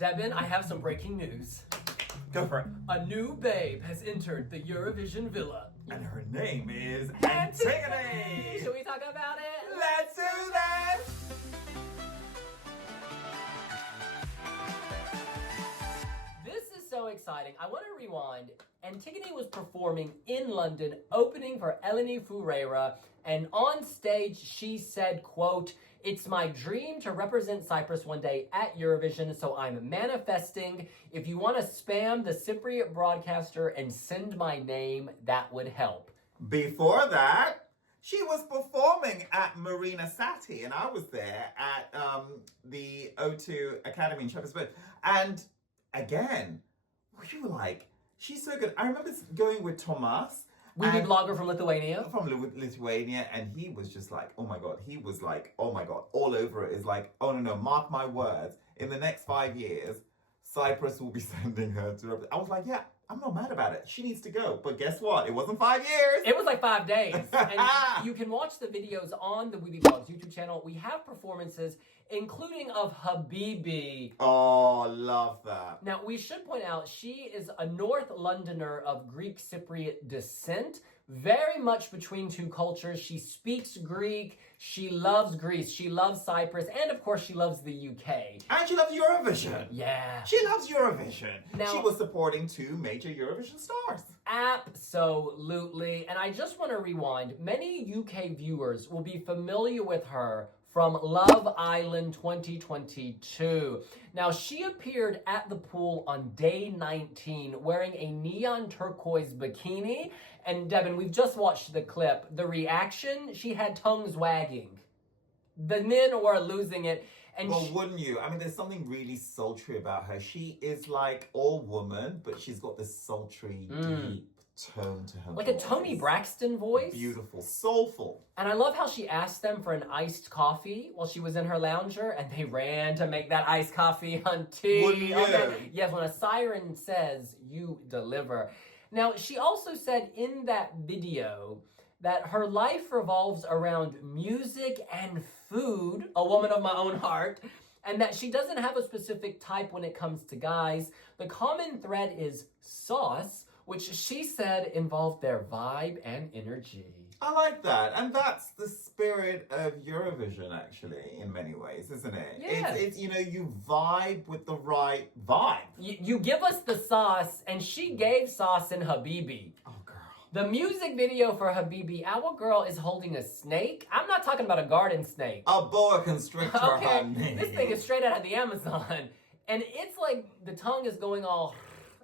Devin, I have some breaking news. Go for it. A new babe has entered the Eurovision villa. And her name is Antigony! Antigony! Should we talk about it? Let's do this! This is so exciting. I want to rewind. Antigony was performing in London, opening for Eleni Foureira, and on stage she said, quote, "It's my dream to represent Cyprus one day at Eurovision, so I'm manifesting. If you want to spam the Cypriot broadcaster and send my name, that would help." Before that, she was performing at Marina Sati, and I was there at the O2 Academy in Shepherd's Bush. And again, we were like, she's so good. I remember going with Tomas. Wiwiblogger from Lithuania. From Lithuania, and he was just like, oh my God. He was like, oh my God. All over it is like, oh no, mark my words. In the next 5 years, Cyprus will be sending her to... I was like, yeah, I'm not mad about it. She needs to go. But guess what? It wasn't 5 years. It was like 5 days. And you can watch the videos on the Wiwibloggs YouTube channel. We have performances, including of Habibi. Oh, love that. Now, we should point out, she is a North Londoner of Greek Cypriot descent, very much between two cultures. She speaks Greek, she loves Greece, she loves Cyprus, and of course she loves the UK. And she loves Eurovision. Yeah. She loves Eurovision. Now, she was supporting 2 major Eurovision stars. Absolutely. And I just want to rewind. Many UK viewers will be familiar with her from Love Island 2022. Now, she appeared at the pool on day 19 wearing a neon turquoise bikini. And Devin, we've just watched the clip. The reaction, she had tongues wagging. The men were losing it. And well, wouldn't you? I mean, there's something really sultry about her. She is like all woman, but she's got this sultry, deep tone to her like voice. a Toni Braxton voice. Beautiful, soulful. And I love how she asked them for an iced coffee while she was in her lounger, and they ran to make that iced coffee on tea. Wouldn't you? Okay. Yes, when a siren says, you deliver. Now, she also said in that video that her life revolves around music and food, a woman of my own heart, and that she doesn't have a specific type when it comes to guys. The common thread is sauce, which she said involved their vibe and energy. I like that. And that's the spirit of Eurovision, actually, in many ways, isn't it? Yeah. It's you know, you vibe with the right vibe. You give us the sauce, and she gave sauce in Habibi. Oh, girl. The music video for Habibi, our girl is holding a snake. I'm not talking about a garden snake. A boa constrictor, Okay, honey. this thing is straight out of the Amazon. And it's like the tongue is going all...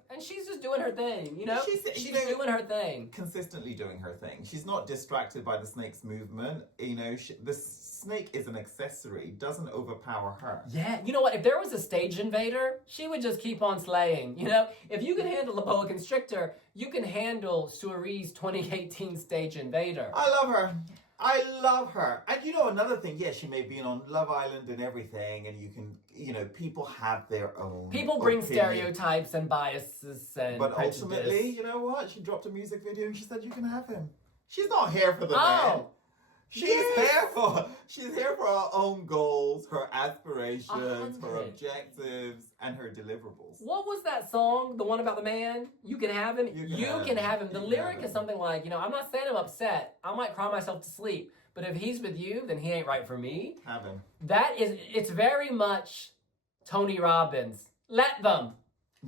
And she's just doing her thing, you know? She's doing her thing. Consistently doing her thing. She's not distracted by the snake's movement. You know, the snake is an accessory, doesn't overpower her. Yeah, you know what? If there was a stage invader, she would just keep on slaying, you know? If you can handle a boa constrictor, you can handle Suri's 2018 stage invader. I love her. I love her. And you know, another thing, yes, she may be on Love Island and everything, and you can, you know, people have their own People bring opinion. stereotypes and biases and But prejudice. ultimately, you know what? She dropped a music video and she said, you can have him. She's not here for the man. Oh! She's Yes. here for her own goals, her aspirations, her 100. objectives, and her deliverables. What was that song? The one about the man? You can have him. You can have him. The lyric is something like, you know, I'm not saying I'm upset. I might cry myself to sleep. But if he's with you, then he ain't right for me. Have him. It's very much Tony Robbins. Let them.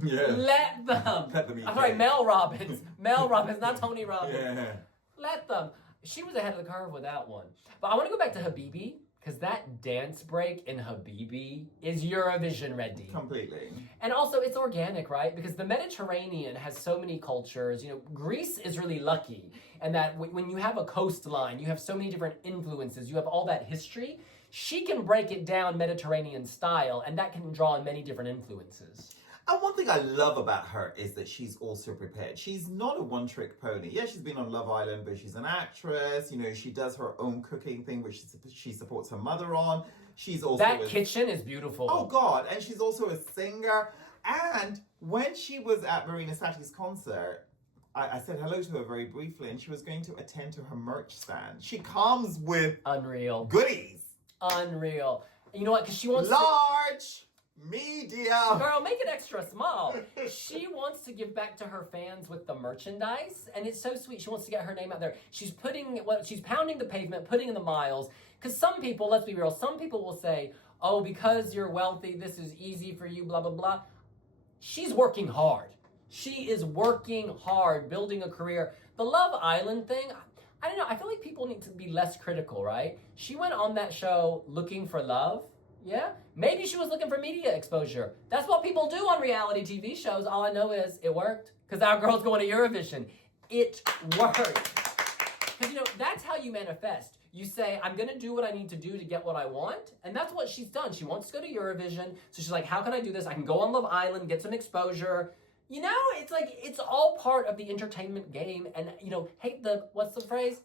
Yeah. Let them. Let them eat I'm sorry, cake. Mel Robbins. Mel Robbins, not Tony Robbins. Yeah. Let them. She was ahead of the curve with that one. But I want to go back to Habibi, because that dance break in Habibi is Eurovision ready. Completely. And also, it's organic, right? Because the Mediterranean has so many cultures. You know, Greece is really lucky. And that when you have a coastline, you have so many different influences. You have all that history. She can break it down Mediterranean style, and that can draw in many different influences. And one thing I love about her is that she's also prepared. She's not a one-trick pony. Yeah, she's been on Love Island, but she's an actress. You know, she does her own cooking thing, which she supports her mother on. She's also... That kitchen is beautiful. Oh, God. And she's also a singer. And when she was at Marina Sati's concert, I said hello to her very briefly, and she was going to attend to her merch stand. She comes with... Unreal. Goodies. Unreal. You know what? Because she wants... Large... Media. Girl, make it extra small. She wants to give back to her fans with the merchandise, and it's so sweet. She wants to get her name out there. She's pounding the pavement, putting in the miles. Because some people, let's be real, some people will say, oh, because you're wealthy, this is easy for you, blah, blah, blah. She's working hard. She is working hard, building a career. The Love Island thing, I don't know. I feel like people need to be less critical, right? She went on that show looking for love. Yeah, maybe she was looking for media exposure. That's what people do on reality TV shows. All I know is it worked because our girl's going to Eurovision. It worked. Because, that's how you manifest. You say, I'm going to do what I need to do to get what I want. And that's what she's done. She wants to go to Eurovision. So she's like, how can I do this? I can go on Love Island, get some exposure. It's like, it's all part of the entertainment game. And, what's the phrase?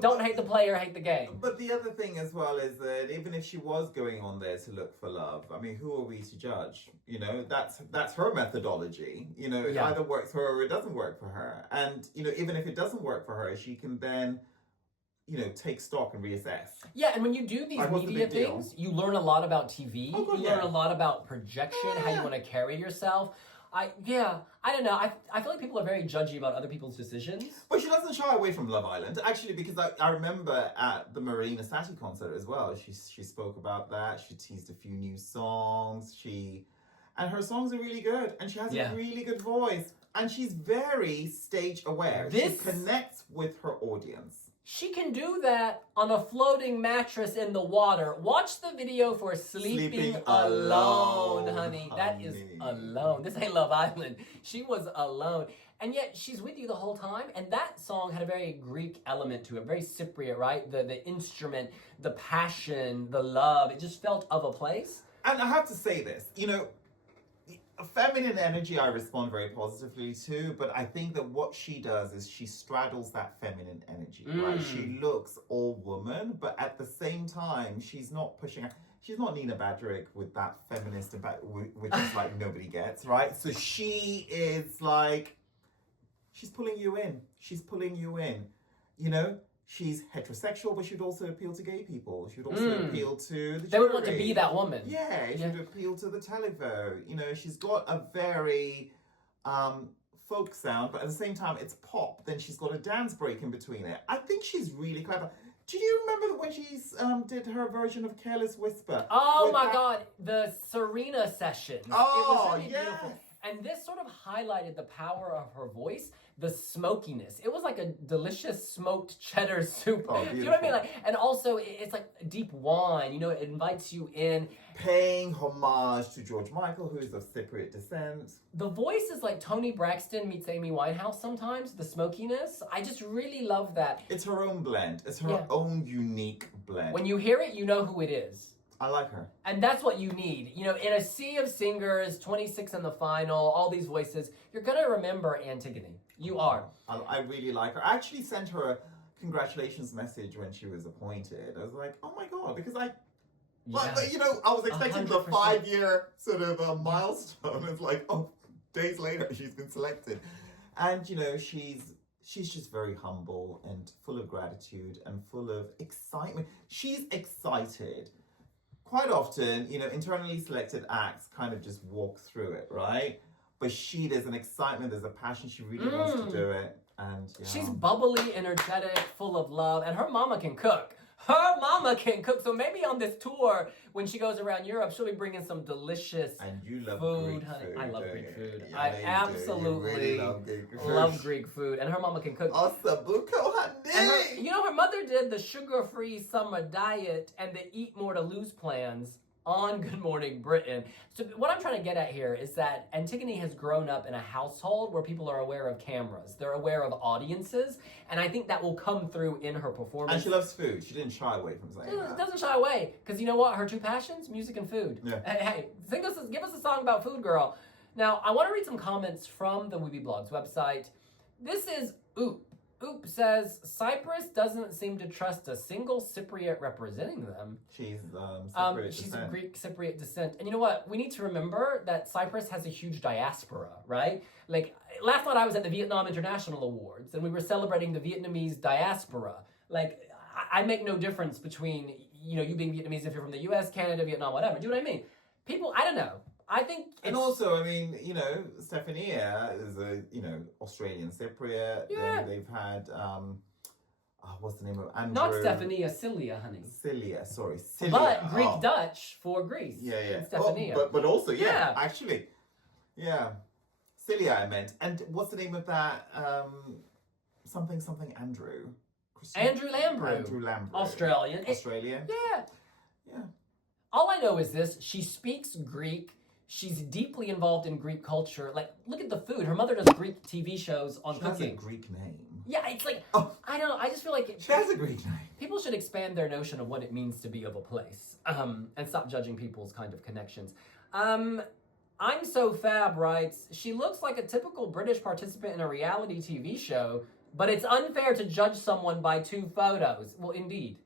Don't hate the player, hate the game. But the other thing as well is that even if she was going on there to look for love, I mean, who are we to judge? That's her methodology. It either works for her or it doesn't work for her. And, even if it doesn't work for her, she can then, take stock and reassess. Yeah, and when you do these media things, you learn a lot about TV. You learn a lot about projection, how you want to carry yourself. I don't know. I feel like people are very judgy about other people's decisions. But she doesn't shy away from Love Island, actually, because I remember at the Marina Sati concert as well, she spoke about that. She teased a few new songs. And her songs are really good, and she has a really good voice, and she's very stage aware. She connects with her audience. She can do that on a floating mattress in the water. Watch the video for Sleeping Alone, honey. That is alone. This ain't Love Island. She was alone. And yet she's with you the whole time. And that song had a very Greek element to it. Very Cypriot, right? The instrument, the passion, the love. It just felt of a place. And I have to say this, feminine energy I respond very positively to, but I think that what she does is she straddles that feminine energy, right? She looks all woman, but at the same time, she's not pushing. She's not Nina Badrick with that feminist, which is like nobody gets, right? So she is like, she's pulling you in. She's pulling you in, She's heterosexual, but she'd also appeal to gay people. She'd also appeal to the jury. They would want to be that woman. Yeah, she'd appeal to the televote. She's got a very folk sound, but at the same time, it's pop. Then she's got a dance break in between it. I think she's really clever. Do you remember when she did her version of Careless Whisper? Oh my God, the Serena sessions. Oh, it was really beautiful. And this sort of highlighted the power of her voice, the smokiness. It was like a delicious smoked cheddar soup. Oh, you know what I mean? And also, it's like deep wine. It invites you in. Paying homage to George Michael, who is of Cypriot descent. The voice is like Toni Braxton meets Amy Winehouse sometimes, the smokiness. I just really love that. It's her own blend. It's her own unique blend. When you hear it, you know who it is. I like her. And that's what you need. In a sea of singers, 26 in the final, all these voices, you're going to remember Antigony. You are. I really like her. I actually sent her a congratulations message when she was appointed. I was like, oh my God, because I was expecting 100%. The 5-year sort of milestone. It's like, days later, she's been selected. And, she's just very humble and full of gratitude and full of excitement. She's excited. Quite often, internally selected acts kind of just walk through it, right? But there's an excitement, there's a passion. She really wants to do it. And she's bubbly, energetic, full of love, and her mama can cook. Her mama can cook. So maybe on this tour, when she goes around Europe, she'll be bringing some delicious and you love food, Greek honey. Food, I love Greek food. Yeah, I absolutely really love Greek food. Love Greek food. And her mama can cook. Osabuco, honey. And her mother did the sugar-free summer diet and the eat more to lose plans on Good Morning Britain. So what I'm trying to get at here is that Antigony has grown up in a household where people are aware of cameras. They're aware of audiences. And I think that will come through in her performance. And she loves food. She didn't shy away from saying that. Doesn't shy away. Because you know what? Her two passions? Music and food. Yeah. Hey, give us a song about food, girl. Now, I want to read some comments from the Wiwibloggs website. This is Oop. Oop says, Cyprus doesn't seem to trust a single Cypriot representing them. She's Cypriot she's descent. of Greek Cypriot descent. And you know what? We need to remember that Cyprus has a huge diaspora, right? Like, last night I was at the Vietnam International Awards, and we were celebrating the Vietnamese diaspora. Like, I make no difference between, you being Vietnamese if you're from the US, Canada, Vietnam, whatever. Do you know what I mean? People, I don't know. I think it's... And also, I mean, you know, Stephania is a, you know, Australian Cypriot. Yeah. Then they've had, what's the name of Andrew? Not Stephania, Cilia, honey. Cilia, sorry. Cilia. But Greek Dutch for Greece. Yeah, yeah. And Stephania. But also, Yeah. actually. Yeah. Cilia, I meant. And what's the name of that, something Andrew? Andrew Lambrou. Andrew Lambrou. Australian. Australian? Yeah. Yeah. All I know is this. She speaks Greek. She's deeply involved in Greek culture. Like, look at the food. Her mother does Greek TV shows on cooking. She has a Greek name. Yeah, it's like, I don't know. I just feel like... She has a Greek name. People should expand their notion of what it means to be of a place. And stop judging people's kind of connections. I'm So Fab writes, she looks like a typical British participant in a reality TV show, but it's unfair to judge someone by 2 photos. Well, indeed.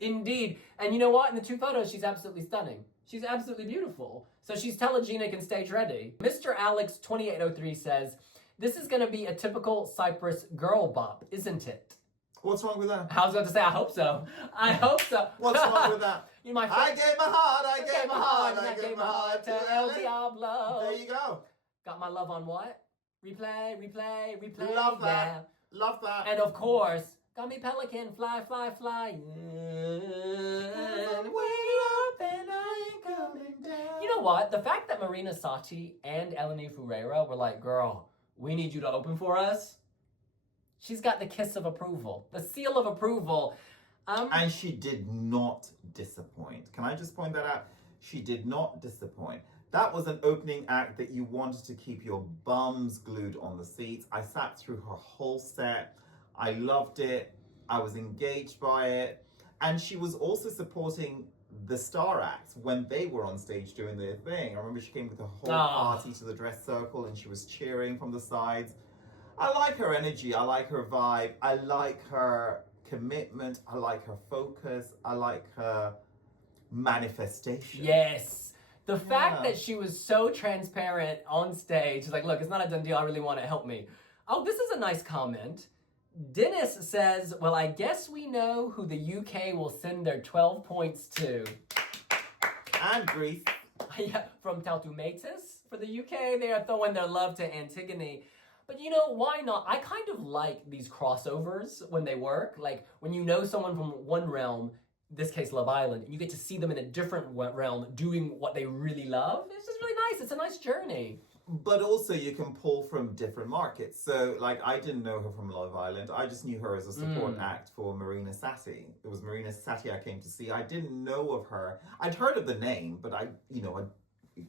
Indeed. And you know what? In the 2 photos, she's absolutely stunning. She's absolutely beautiful. So she's telegenic and stage ready. Mr. Alex 2803 says, this is going to be a typical Cyprus girl bop, isn't it? What's wrong with that? I was about to say, I hope so. I hope so. What's wrong with that? You know, I gave my heart, I gave my heart, I gave my heart to El Diablo. There you go. Got my love on what? Replay. Love that. Yeah. Love that. And of course, got me pelican, fly. You know what? The fact that Marina Sati and Eleni Foureira were like, girl, we need you to open for us. She's got the kiss of approval, the seal of approval. And she did not disappoint. Can I just point that out? She did not disappoint. That was an opening act that you wanted to keep your bums glued on the seats. I sat through her whole set. I loved it. I was engaged by it. And she was also supporting the star acts when they were on stage doing their thing. I remember she came with the whole party to the dress circle and she was cheering from the sides. I like her energy. I like her vibe. I like her commitment. I like her focus. I like her manifestation. Yes. The fact that she was so transparent on stage, she's like, look, it's not a done deal. I really want it. Help me. Oh, this is a nice comment. Dennis says, well, I guess we know who the UK will send their 12 points to. And Greece. Yeah, from Tautumetis for the UK. They are throwing their love to Antigony. But you know, why not? I kind of like these crossovers when they work. Like when you know someone from one realm, this case Love Island, and you get to see them in a different realm doing what they really love. It's just really nice. It's a nice journey. But also you can pull from different markets. So like I didn't know her from Love Island. I just knew her as a support act for Marina Sati. It was Marina Sati I came to see. I didn't know of her. I'd heard of the name, but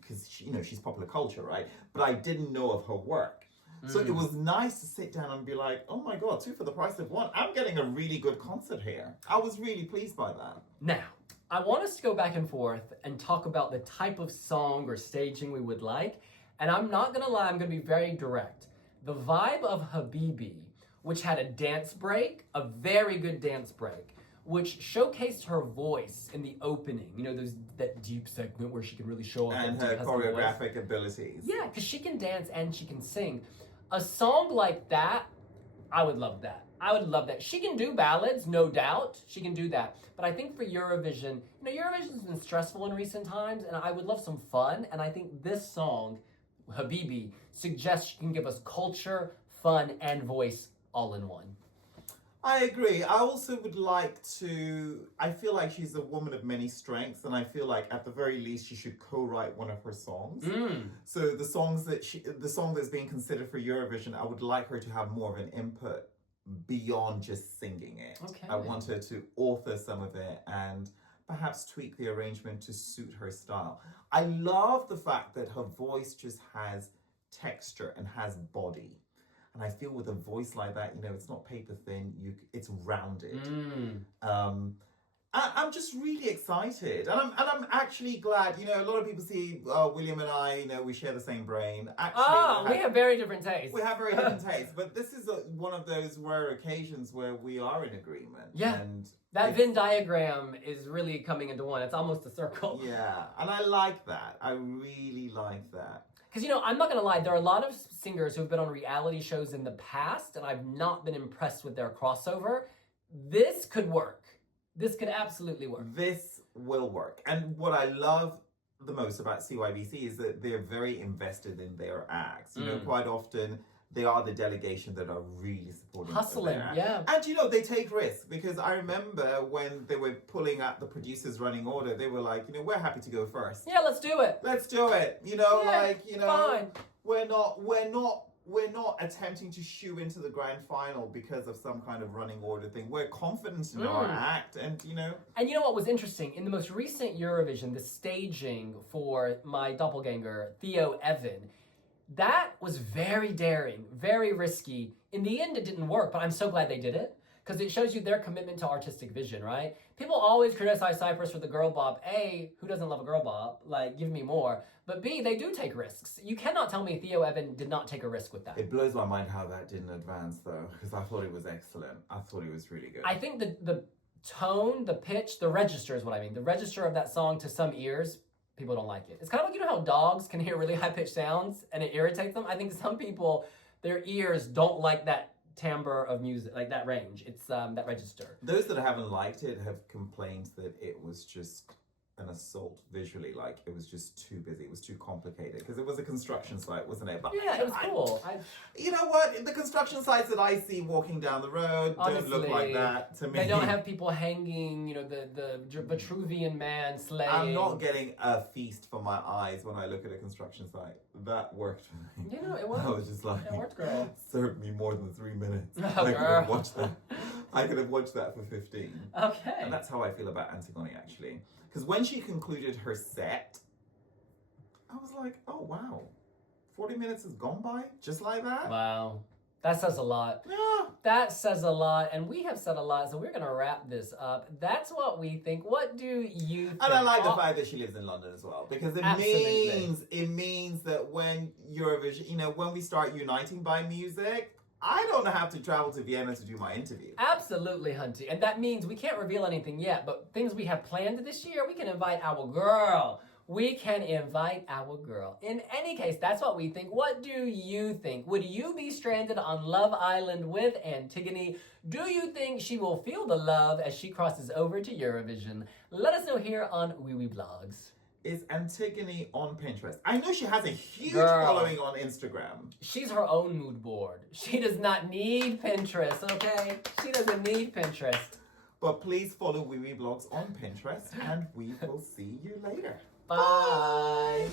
because she's popular culture, right? But I didn't know of her work. So it was nice to sit down and be like, oh my God, 2 for the price of 1. I'm getting a really good concert here. I was really pleased by that. Now, I want us to go back and forth and talk about the type of song or staging we would like. And I'm not going to lie, I'm going to be very direct. The vibe of Habibi, which had a dance break, a very good dance break, which showcased her voice in the opening. You know, that deep segment where she can really show up. And her choreographic abilities. Yeah, because she can dance and she can sing. A song like that, I would love that. I would love that. She can do ballads, no doubt. She can do that. But I think for Eurovision, Eurovision's been stressful in recent times, and I would love some fun. And I think this song, Habibi, suggests she can give us culture, fun, and voice all in one. I agree. I also would like to, I feel like she's a woman of many strengths, and I feel like at the very least she should co-write one of her songs. So the song that's being considered for Eurovision, I would like her to have more of an input beyond just singing it. Okay. I want her to author some of it and perhaps tweak the arrangement to suit her style. I love the fact that her voice just has texture and has body. And I feel with a voice like that, it's not paper thin, it's rounded. I'm just really excited. And I'm actually glad, a lot of people see William and I, we share the same brain. Actually, we have very different tastes. We have very different tastes, but this is one of those rare occasions where we are in agreement. Yeah, and that Venn diagram is really coming into one. It's almost a circle. Yeah, and I like that. I really like that. Because, I'm not going to lie, there are a lot of singers who've been on reality shows in the past, and I've not been impressed with their crossover. This could work. This could absolutely work. This will work. And what I love the most about CYBC is that they're very invested in their acts. You know, Mm. quite often they are the delegation that are really supporting Hustling, their act. yeah. And you know, they take risks, because I remember when they were pulling out the producers' running order, they were like, you know, we're happy to go first. Yeah, let's do it. Let's do it. You know, Yeah, like, you know, fine. we're not attempting to shoe into the grand final because of some kind of running order thing. We're confident in our act, and you know. And you know what was interesting? In the most recent Eurovision, the staging for my doppelganger, Theo Evan, that was very daring, very risky. In the end, it didn't work, but I'm so glad they did it, because it shows you their commitment to artistic vision, right? People always criticize Cyprus for the girl bop. A, who doesn't love a girl bop? Like, give me more. But B, they do take risks. You cannot tell me Theo Evan did not take a risk with that. It blows my mind how that didn't advance, though, because I thought it was excellent. I thought it was really good. I think the tone, the pitch, the register is what I mean. The register of that song to some ears, people don't like it. It's kind of like, you know how dogs can hear really high-pitched sounds and it irritates them? I think some people, their ears don't like that timbre of music, like that range. It's that register. Those that haven't liked it have complained that it was just an assault visually, like it was just too busy, it was too complicated, because it was a construction site, wasn't it? But Yeah, it was cool. You know what? The construction sites that I see walking down the road don't look like that to me. They don't have people hanging, you know, the Vitruvian man slaying. I'm not getting a feast for my eyes when I look at a construction site. That worked for me. You know, it worked. I was just like, It worked, girl. served me more than 3 minutes. Oh, I could have girl. watched that. I could have watched that for 15. Okay. And that's how I feel about Antigoni, actually. Because when she concluded her set, I was like, oh, wow. 40 minutes has gone by just like that? Wow. That says a lot. Yeah. That says a lot, and we have said a lot, so we're going to wrap this up. That's what we think. What do you think? And I like the fact that she lives in London as well, because it Absolutely. means that when Eurovision, you know, when we start uniting by music, I don't have to travel to Vienna to do my interview. Absolutely, Hunty. And that means we can't reveal anything yet, but things we have planned this year, we can invite our girl. We can invite our girl. In any case, that's what we think. What do you think? Would you be stranded on Love Island with Antigony? Do you think she will feel the love as she crosses over to Eurovision? Let us know here on Wiwibloggs. Is Antigony on Pinterest? I know she has a huge Girl. following on Instagram. She's her own mood board. She does not need Pinterest, okay? She doesn't need Pinterest. But please follow Wiwibloggs on Pinterest, and we will see you later. Bye.